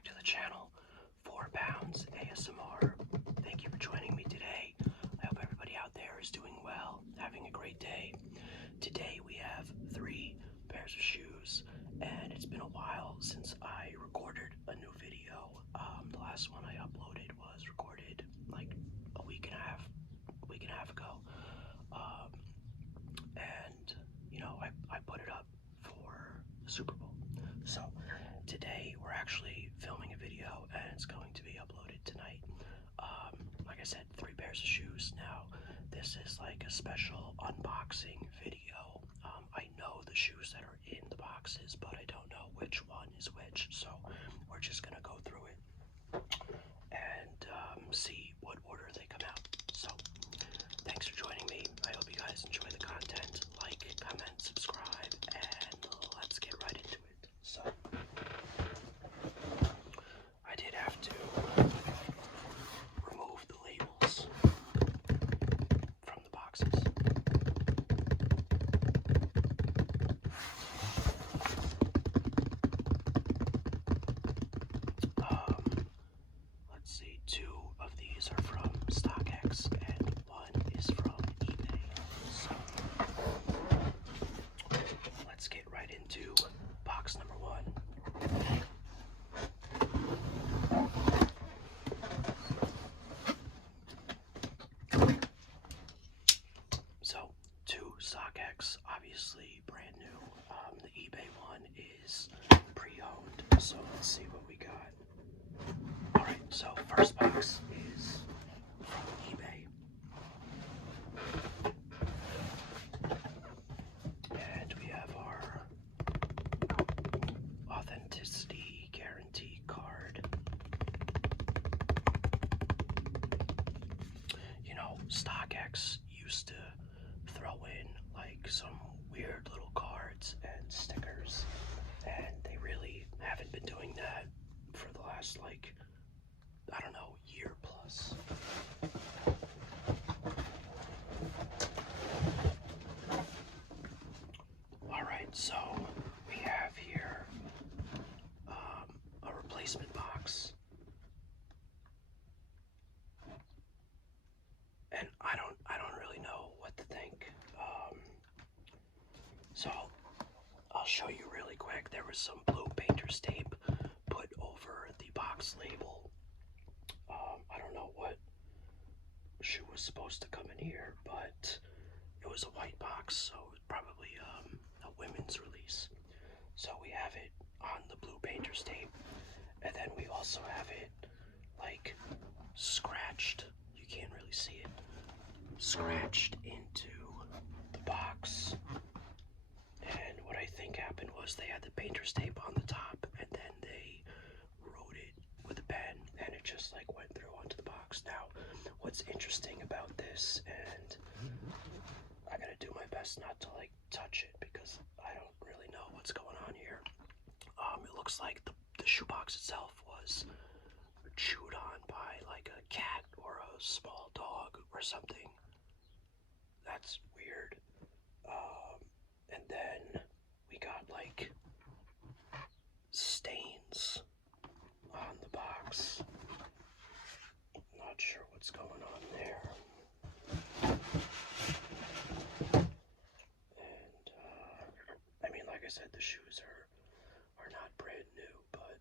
back to the channel. 4 Pounds ASMR. Thank you for joining me today. I hope everybody out there is doing well, having a great day. Today we have 3 pairs of shoes, and it's been a while since I recorded a new video. The last one I uploaded was recorded like a week and a half ago. And you know, I put it up for the Super Bowl. So today we're actually filming a video and it's going to be uploaded tonight. Like I said, 3 pairs of shoes. Now this is like a special unboxing video. I know the shoes that are in the boxes, but I don't know which one is which, so we're just gonna go through it and see what order they come out. So thanks for joining me. I hope you guys enjoy the content. Like, comment, subscribe, and let's get right into it. So I did have to remove the labels from the boxes. Let's see, 2 of these are from StockX and 1 is from eBay. So let's get right into box number 1. So 2 StockX, obviously brand new. The eBay one is pre-owned. So let's see what we got. Alright, so first box is from eBay. And we have our authenticity guarantee card. You know, StockX used to throw in like some weird little cards and stickers, and they really haven't been doing that for the last, like, I don't know, year plus. Alright, so we have here a replacement box. And I don't really know what to think. So I'll show you really quick. There was some blue painter's tape put over the box label. I don't know what shoe was supposed to come in here, but it was a white box, so it was probably a women's release. So we have it on the blue painter's tape, and then we also have it like scratched. You can't really see it. Scratched into the box. And what I think happened was they had the painter's tape on the top, and then they wrote it with a pen, and it just like went through onto the box. Now, what's interesting about this, and I gotta do my best not to like touch it because I don't really know what's going on here. It looks like the shoebox itself was chewed on by like a cat or a small dog or something. That's weird. And then we got like stains on the box. Not sure what's going on there. And I mean, like I said, the shoes are not brand new, but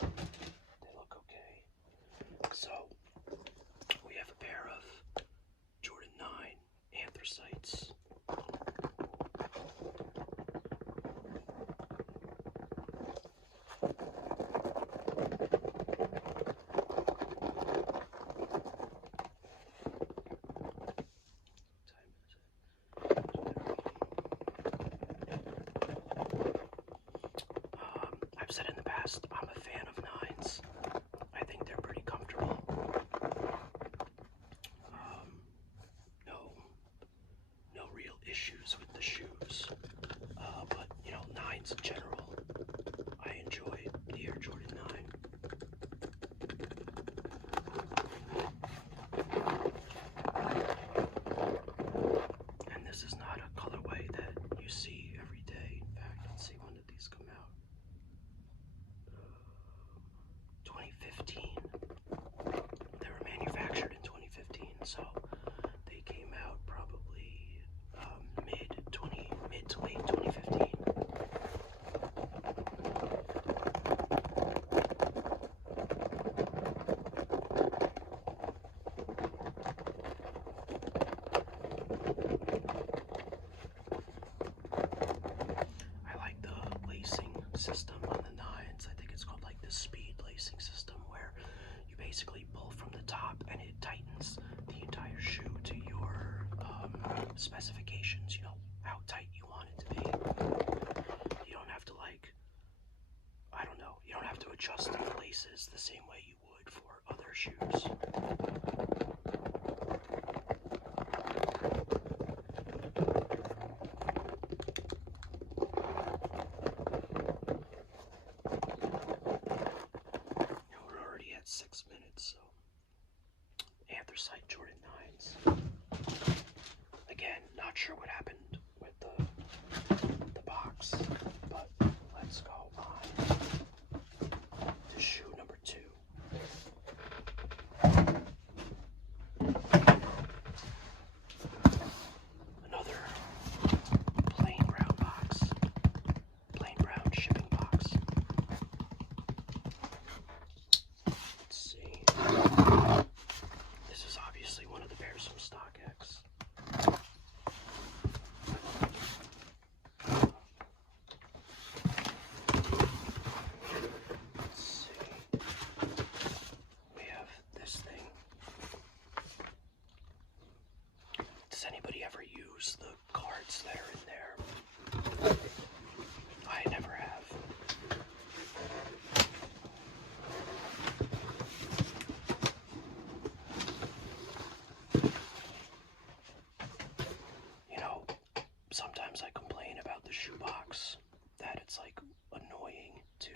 they look okay. So we have a pair of Jordan 9 anthracites. I've said in the past, I'm a fan of 9s. I think they're pretty comfortable. No real issues with the shoes. But you know, 9s in general, I enjoy the Air Jordan 9. And this is not a colorway that you see every day. In fact, let's see when did these come out. So they came out probably mid to late 2015. I like the lacing system on the nines. I think it's called like the speed lacing system, where you basically pull from the top and it tightens the entire shoe to your specifications, you know, how tight you want it to be. You don't have to, like, I don't know, you don't have to adjust the laces the same way you would for other shoes. We're already at 6 minutes, so anthracite Jordan 9s. Again, not sure what happened with the box, but let's go on to shoe number 2. Another plain brown box, plain brown shipping box. Let's see. This is obviously one of the pairs from StockX. Let's see. We have this thing. Does anybody ever use the cards that are in there? I never have. You know, sometimes I complain about the shoebox, that it's like annoying to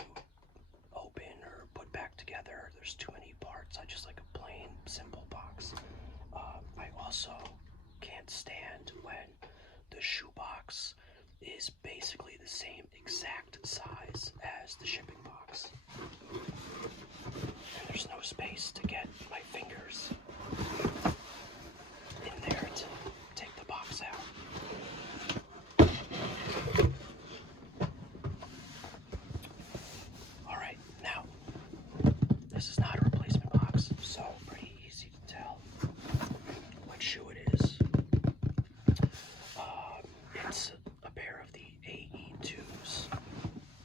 open or put back together. There's too many parts. I just like a plain, simple box. I also can't stand when the shoebox is basically the same exact size as the shipping box. And there's no space to get my fingers in there to take the box out. Alright, now, this is not a replacement box, so pretty easy to tell what shoe it is. It's a pair of the AE2s,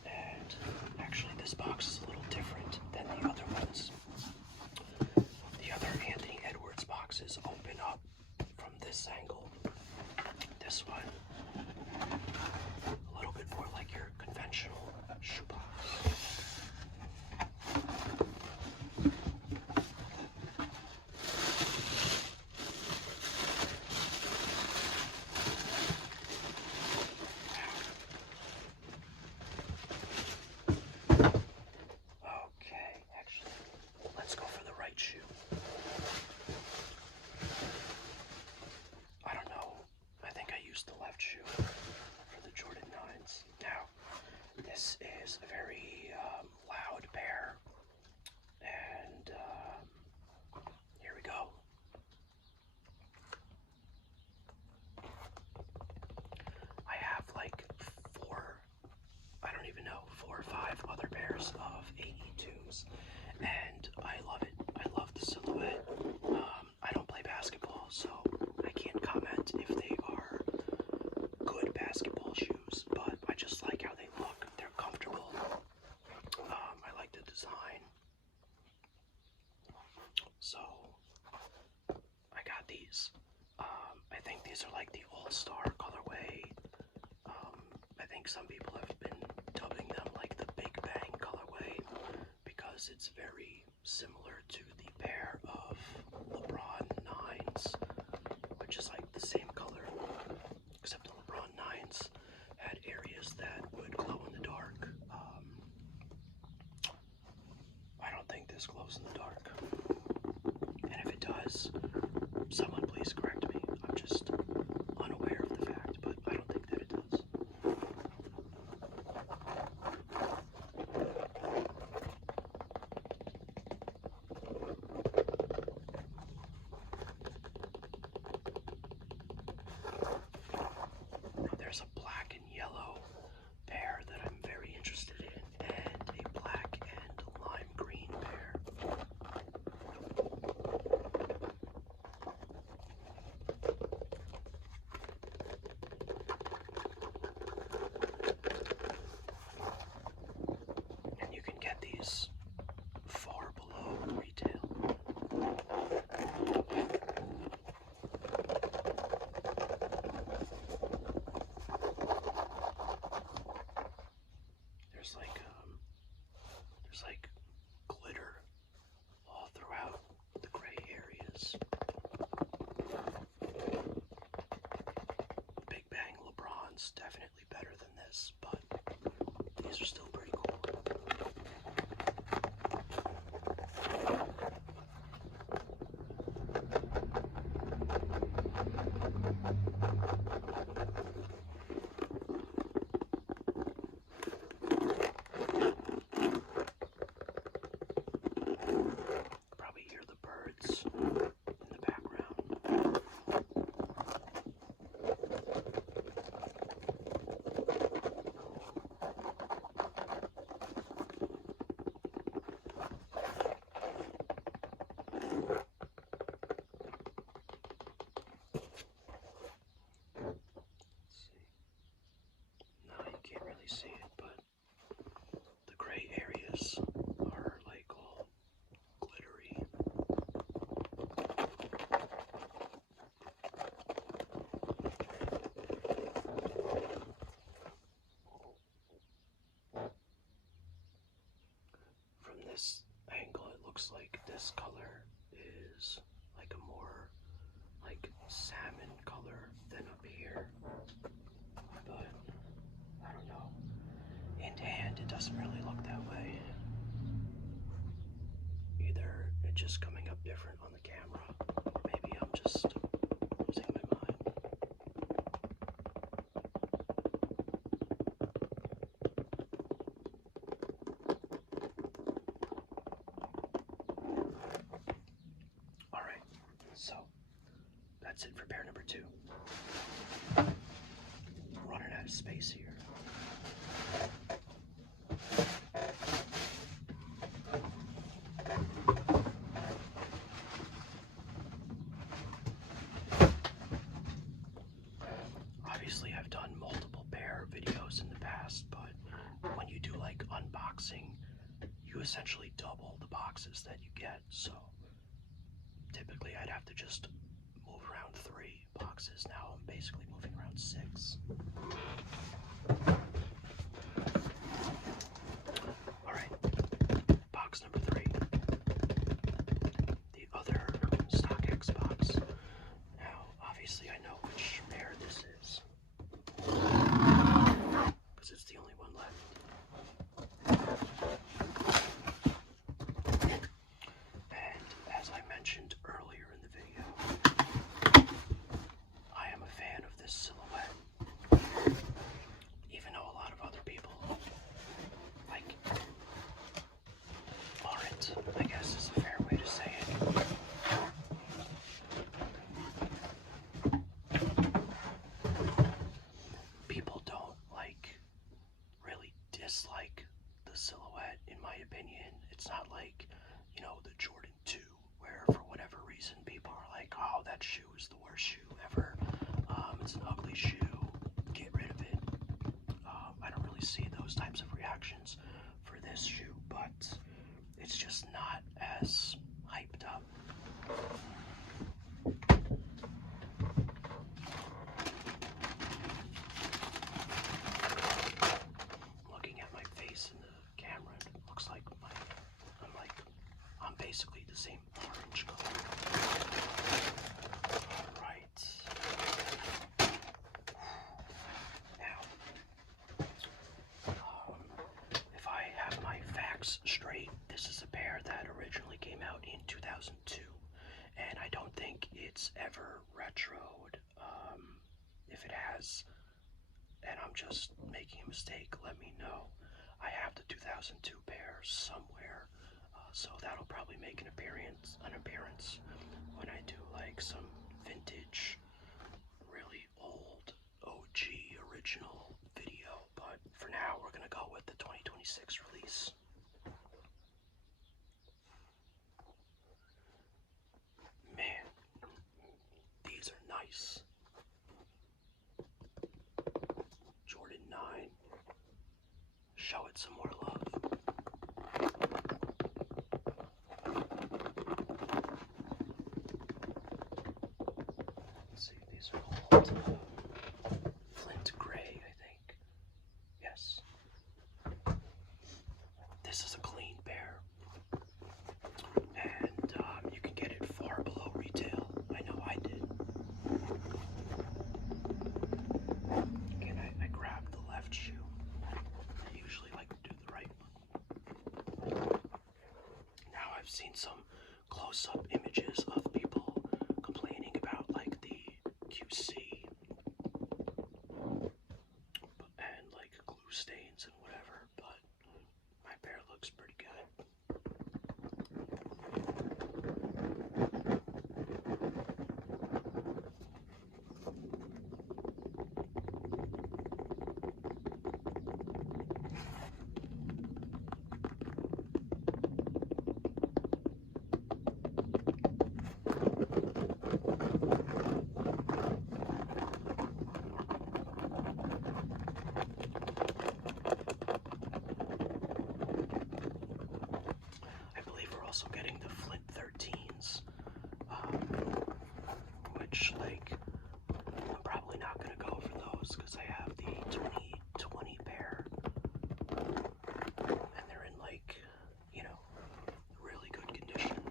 and actually this box is a little different than the other ones. The other Anthony Edwards boxes open up from this angle. This one, a little bit more like your conventional shoebox. Okay, actually, let's go for the right shoe. I don't know, I think I used the left shoe for the Jordan 9s. Now, this is a very loud pair, and here we go. I have like I don't even know, 4 or 5 other pairs of AE2s, and I love it. I love the silhouette. I don't play basketball, so I can't comment if they are good basketball shoes, but I just like how they look. They're comfortable. I like the design. So, I got these. I think these are like the all-star colorway. I think some people have been dubbing them like the Big Bang colorway because it's very similar to the pair of LeBron 9s, which is like the same color, except the LeBron 9s had areas that would glow in the dark. I don't think this glows in the dark. And if it does, someone please correct me. I'm just unaware of the fact, but I don't think that it does. is far below retail. There's like glitter all throughout the gray areas. Big Bang LeBron's definitely better than this, but these are still pretty cool. Probably hear the birds in the background. No, you can't really see it, but the gray areas are like all glittery. From this angle, it looks like this color is like a more like salmon color than up here, but I don't know. In hand, it doesn't really look that way. Either it's just coming up different on the camera, or maybe I'm just losing my mind. Alright, so that's it for pair number 2. We're running out of space here. Obviously, I've done multiple pair videos in the past, but when you do like unboxing, you essentially double the boxes that you get. So typically, I'd have to just move around 3 boxes. Now I'm basically moving around 6. Alright, box number 3. The other StockX box. Now, obviously, I know which pair this is, because it's the only one left. And as I mentioned earlier in the video, I am a fan of this silhouette, even though a lot of other people like aren't, I guess is a fair way to say it. People don't like really dislike the silhouette, in my opinion. It's not like, you know, the Jordan 2, where for whatever reason people are like, oh, that shoe is the worst shoe ever. It's an ugly shoe. Get rid of it. I don't really see those types of reactions for this shoe, but it's just not as hyped up. Looking at my face in the camera, it looks like I'm basically the same orange color. Alright. Now, if I have my facts straight, this is a pair that originally came out in 2002, and I don't think it's ever retroed. If it has, and I'm just making a mistake, let me know. I have the 2002 pair somewhere, so that'll probably make an appearance when I do like some vintage, really old OG original video. But for now, we're gonna go with the 2026 release. Man, these are nice. Jordan 9. Show it some more love. These are called flint gray, I think. Yes. This is a clean pair, and you can get it far below retail. I know I did. Again, I grabbed the left shoe. I usually like to do the right one. Now I've seen some close-up images of people complaining about like the QC and like glue stains and whatever, but my pair looks pretty good. I believe we're also getting the Flint 13s, which, like, I'm probably not going to go for those because I have the 2020 pair, and they're in, like, you know, really good condition.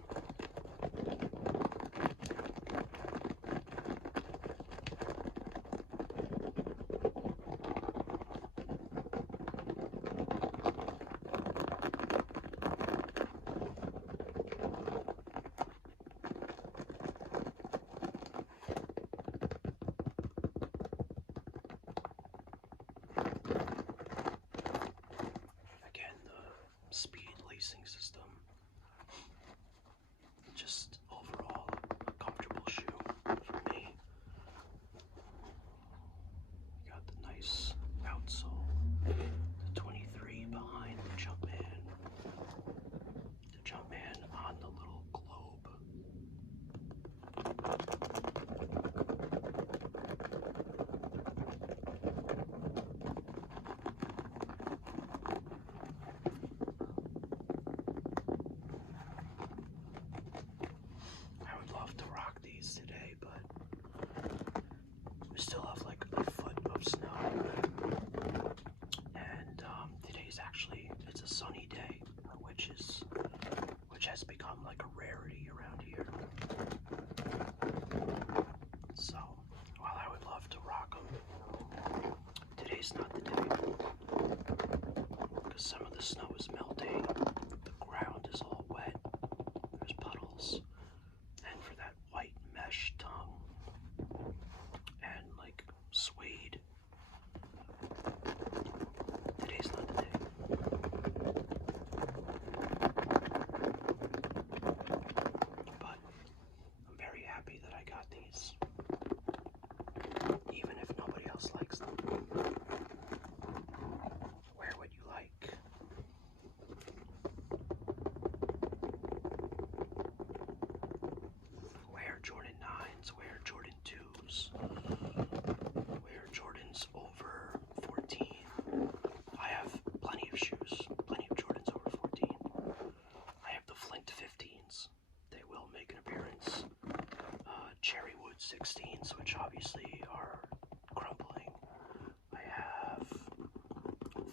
Again, the speed lacing system, just overall a comfortable shoe for me. You got the nice outsole, the 23 behind the Jumpman on the little globe. I would love to rock these today, but we still have like a foot of snow, and today's actually, it's a sunny day, which has become like a rarity around here. So while I would love to rock them, today's not the day, because some of the snow is melting, the ground is all wet, there's puddles, and for that white mesh tongue and like suede, today's not the day. But I'm very happy that I got these, even if nobody else likes them. Wear what you like. Wear Jordan 9s, wear Jordan 2s, wear Jordans over 14. I have plenty of shoes, plenty of Jordans over 14. I have the Flint 15s. They will make an appearance. Cherrywood 16s, which obviously are crumbling. I have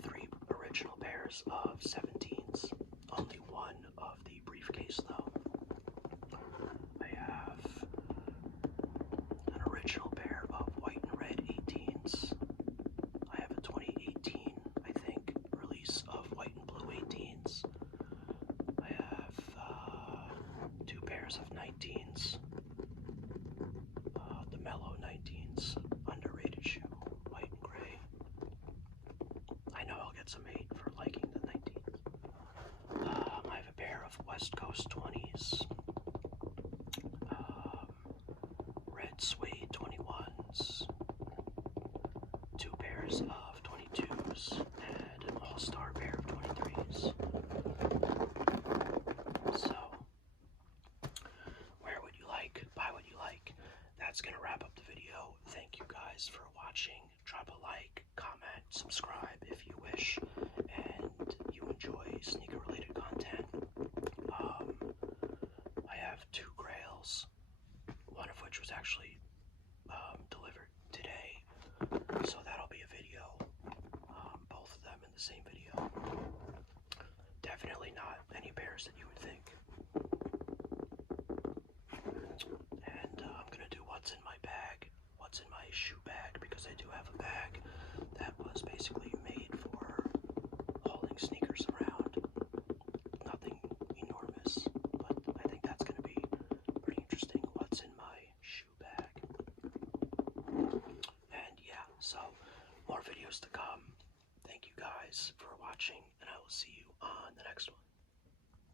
3 original pairs of 17s. Only one of the briefcase though. I have an original pair of white and red 18s. I have a 2018, I think, release of white and blue 18s. I have 2 pairs of 19s. The Mellow 19s, underrated shoe, white and gray. I know I'll get some hate for liking the 19s. I have a pair of West Coast 20s, red suede 21s, 2 pairs of 22s, and an all-star pair of 23s. So, wear what you like, buy what you like. That's going to wrap up the video. Thank you guys for watching. Drop a like, comment, subscribe if you wish, and you enjoy sneaker related content. definitely not any pairs that you would think. And I'm gonna do what's in my bag, what's in my shoe bag, because I do have a bag that was basically made for hauling sneakers around. Nothing enormous, but I think that's gonna be pretty interesting. What's in my shoe bag? And yeah, so more videos to come. Thank you guys for watching, and I will see you on the next one.